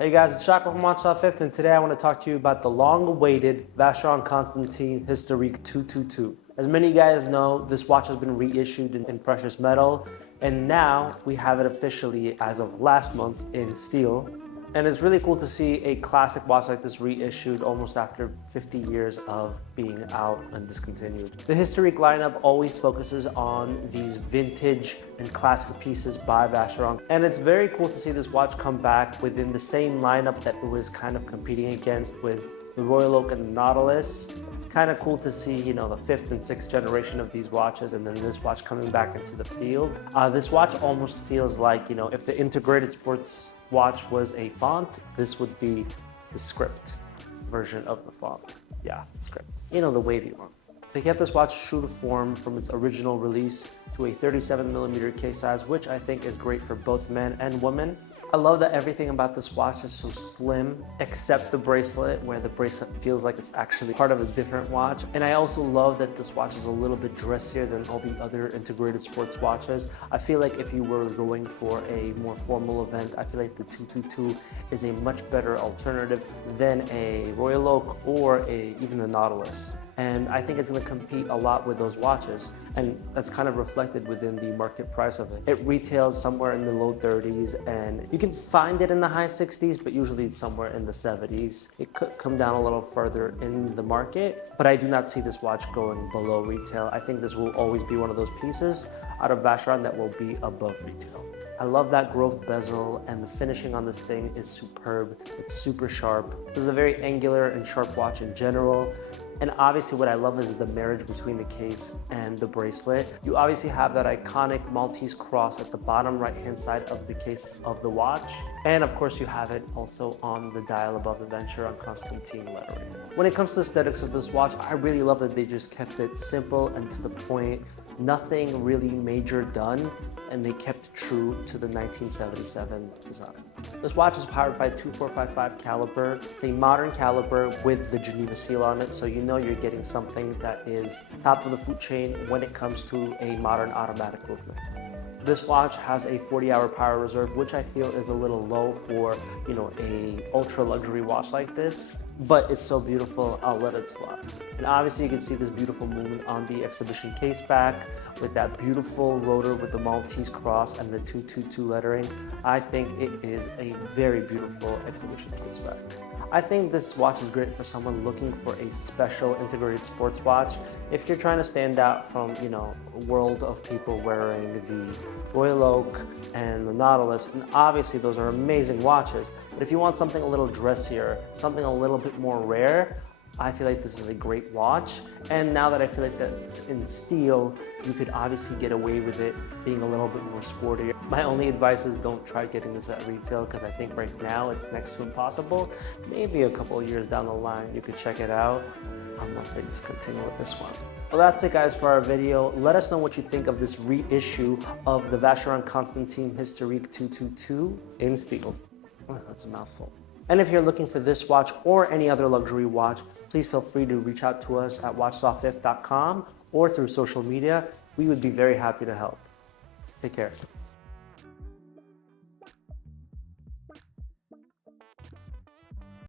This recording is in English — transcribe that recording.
Hey guys, it's Shaka from Watch Fifth, and today I want to talk to you about the long-awaited Vacheron Constantin Historiques 222. As many of you guys know, this watch has been reissued in precious metal, and now we have it officially, as of last month, in steel. And it's really cool to see a classic watch like this reissued almost after 50 years of being out and discontinued. The Historiques lineup always focuses on these vintage and classic pieces by Vacheron. And it's very cool to see this watch come back within the same lineup that it was kind of competing against with the Royal Oak and the Nautilus. It's kind of cool to see, the fifth and sixth generation of these watches, and then this watch coming back into the field. This watch almost feels like, if the integrated sports watch was a font, this would be the script version of the font. Yeah, script. The wavy one. They kept this watch true to form from its original release to a 37mm case size, which I think is great for both men and women. I love that everything about this watch is so slim, except the bracelet, where the bracelet feels like it's actually part of a different watch. And I also love that this watch is a little bit dressier than all the other integrated sports watches. I feel like if you were going for a more formal event, I feel like the 222 is a much better alternative than a Royal Oak or even a Nautilus. And I think it's going to compete a lot with those watches, and that's kind of reflected within the market price of it. It retails somewhere in the low 30s, and you can find it in the high 60s, but usually it's somewhere in the 70s. It could come down a little further in the market, but I do not see this watch going below retail. I think this will always be one of those pieces out of Vacheron that will be above retail. I love that groved bezel, and the finishing on this thing is superb. It's super sharp. This is a very angular and sharp watch in general. And obviously what I love is the marriage between the case and the bracelet. You obviously have that iconic Maltese cross at the bottom right-hand side of the case of the watch. And of course you have it also on the dial above the Vacheron Constantin lettering. When it comes to aesthetics of this watch, I really love that they just kept it simple and to the point. Nothing really major done, and they kept true to the 1977 design. This watch is powered by a 2455 caliber. It's a modern caliber with the Geneva seal on it, so you're getting something that is top of the food chain when it comes to a modern automatic movement. This watch has a 40-hour power reserve, which I feel is a little low for, a ultra luxury watch like this, but it's so beautiful, I'll let it slide. And obviously you can see this beautiful movement on the exhibition case back with that beautiful rotor with the Maltese cross and the 222 lettering. I think it is a very beautiful exhibition case back. I think this watch is great for someone looking for a special integrated sports watch. If you're trying to stand out from, a world of people wearing the Royal Oak and the Nautilus, and obviously those are amazing watches, but if you want something a little dressier, something a little bit more rare, I feel like this is a great watch. And now that I feel like that's in steel, you could obviously get away with it being a little bit more sporty. My only advice is don't try getting this at retail, because I think right now it's next to impossible. Maybe a couple of years down the line you could check it out, unless they discontinue with this one. Well, that's it guys for our video. Let us know what you think of this reissue of the Vacheron Constantin Historiques 222 in steel. Oh, that's a mouthful. And if you're looking for this watch or any other luxury watch, please feel free to reach out to us at watchsawfifth.com or through social media. We would be very happy to help. Take care.